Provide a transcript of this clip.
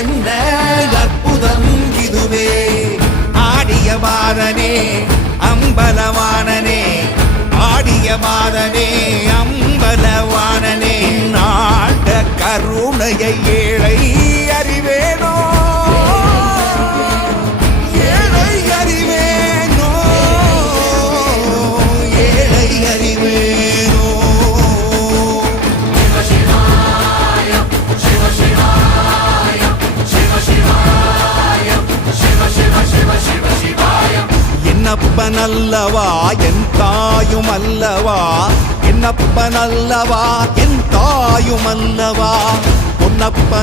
என்ன அற்புதம் இதுவே. ஆடிய மாதனே அம்பலவாணனே, ஆடிய மாதனே அம்பலவாணனே, நாட கருணையை ஏழை அறிவேனோ, ஏழை அறிவேனோ, ஏழை அறிவேனோ. என்னப்பனல்லவா என் தாயும் அல்லவா, என்னப்பனல்லவா என் தாயும் அல்லவா, பொன்னப்ப